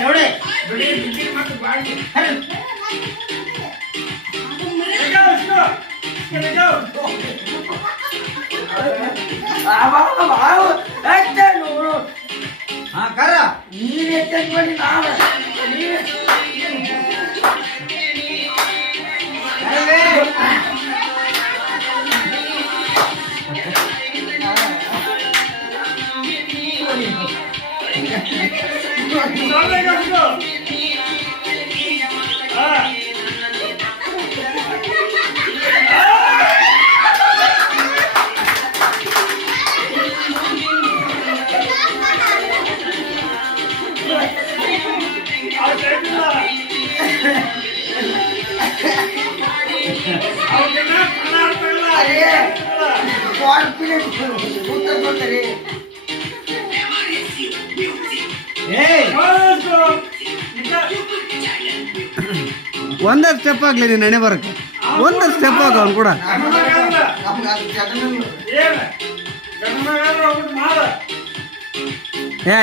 ನೋಡಿ ಹಾ ಕರ ನೀವೇ ಮಾಡಿ ನಾವೇ ಒಂದೇ ಸ್ಟೆಪ್ ಆಗ್ಲಿ ನೀನು ನೆನೆ ಬರಕ್ಕೆ ಒಂದೇ ಸ್ಟೆಪ್ ಆಗ ಅವ್ನು ಕೂಡ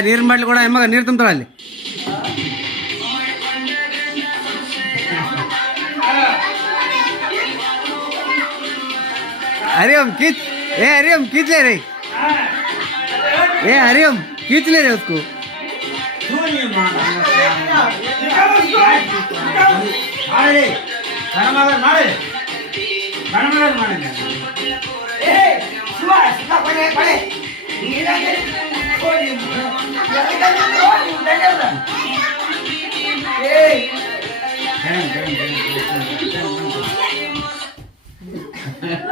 ನೀರು ಮಾಡ್ಲಿ ಕೂಡ ಎಮ್ಮಾಗ ನೀರು ತುಂಬ್ತಾರ ಅಲ್ಲಿ हरिओम खींच हरिओम खींच ले रही हरिओम खींच ले रहे उसको